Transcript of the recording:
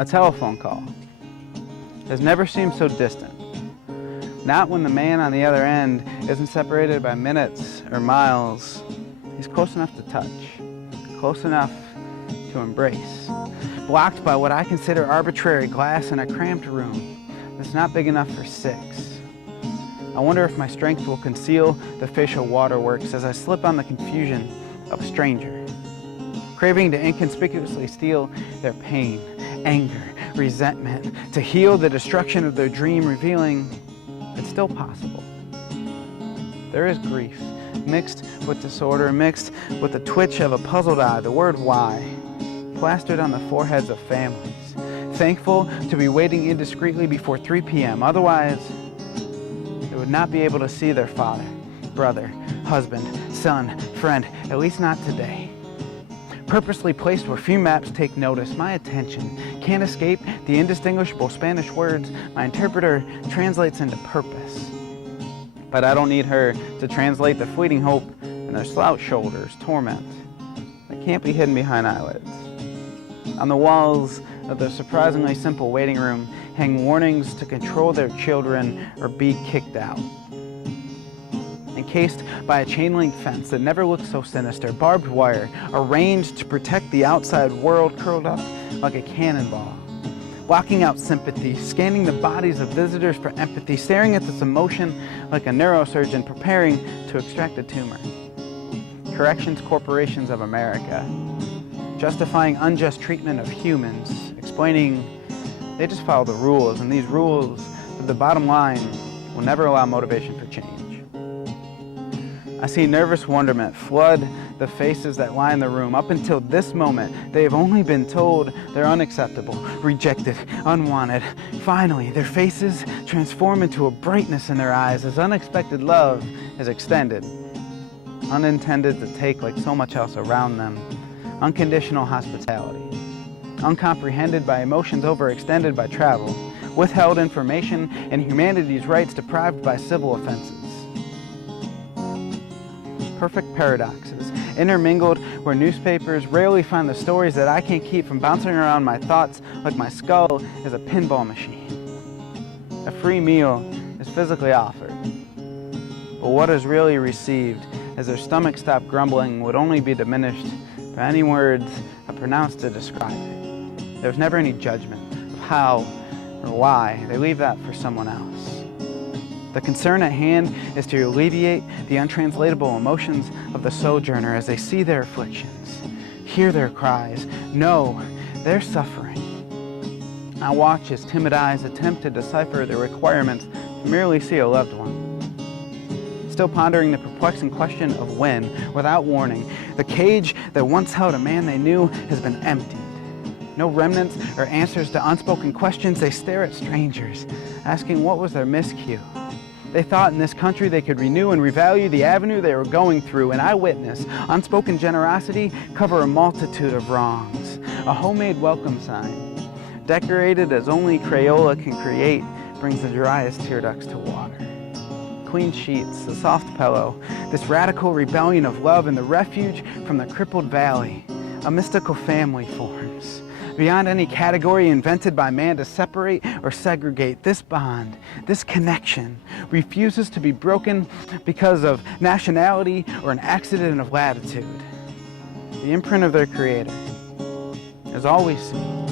A telephone call has never seemed so distant. Not when the man on the other end isn't separated by minutes or miles. He's close enough to touch, close enough to embrace, blocked by what I consider arbitrary glass in a cramped room that's not big enough for six. I wonder if my strength will conceal the facial waterworks as I slip on the confusion of a stranger, craving to inconspicuously steal their pain, anger, resentment, to heal the destruction of their dream, revealing it's still possible. There is grief, mixed with disorder, mixed with the twitch of a puzzled eye, the word why, plastered on the foreheads of families, thankful to be waiting indiscreetly before 3 p.m. Otherwise, they would not be able to see their father, brother, husband, son, friend, at least not today. Purposely placed where few maps take notice, my attention can't escape the indistinguishable Spanish words my interpreter translates into purpose. But I don't need her to translate the fleeting hope in their slouch shoulders, torment that can't be hidden behind eyelids. On the walls of their surprisingly simple waiting room hang warnings to control their children or be kicked out. Encased by a chain-link fence that never looked so sinister, barbed wire arranged to protect the outside world, curled up like a cannonball, blocking out sympathy, scanning the bodies of visitors for empathy, staring at this emotion like a neurosurgeon preparing to extract a tumor. Corrections Corporations of America, justifying unjust treatment of humans, explaining they just follow the rules, and these rules, at the bottom line, will never allow motivation for change. I see nervous wonderment flood the faces that line the room. Up until this moment, they have only been told they're unacceptable, rejected, unwanted. Finally, their faces transform into a brightness in their eyes as unexpected love is extended, unintended to take like so much else around them. Unconditional hospitality, uncomprehended by emotions overextended by travel, withheld information, and humanity's rights deprived by civil offenses. Perfect paradoxes, intermingled where newspapers rarely find the stories that I can't keep from bouncing around my thoughts like my skull is a pinball machine. A free meal is physically offered, but what is really received as their stomachs stop grumbling would only be diminished by any words I pronounce to describe it. There's never any judgment of how or why. They leave that for someone else. The concern at hand is to alleviate the untranslatable emotions of the sojourner as they see their afflictions, hear their cries, know their suffering. I watch as timid eyes attempt to decipher the requirements to merely see a loved one. Still pondering the perplexing question of when, without warning, the cage that once held a man they knew has been emptied. No remnants or answers to unspoken questions. They stare at strangers, asking what was their miscue. They thought in this country they could renew and revalue the avenue they were going through, and I witness unspoken generosity cover a multitude of wrongs. A homemade welcome sign, decorated as only Crayola can create, brings the driest tear ducts to water. Clean sheets, a soft pillow, this radical rebellion of love in the refuge from the crippled valley. A mystical family forms. Beyond any category invented by man to separate or segregate, this bond, this connection, refuses to be broken because of nationality or an accident of latitude. The imprint of their creator is all we see.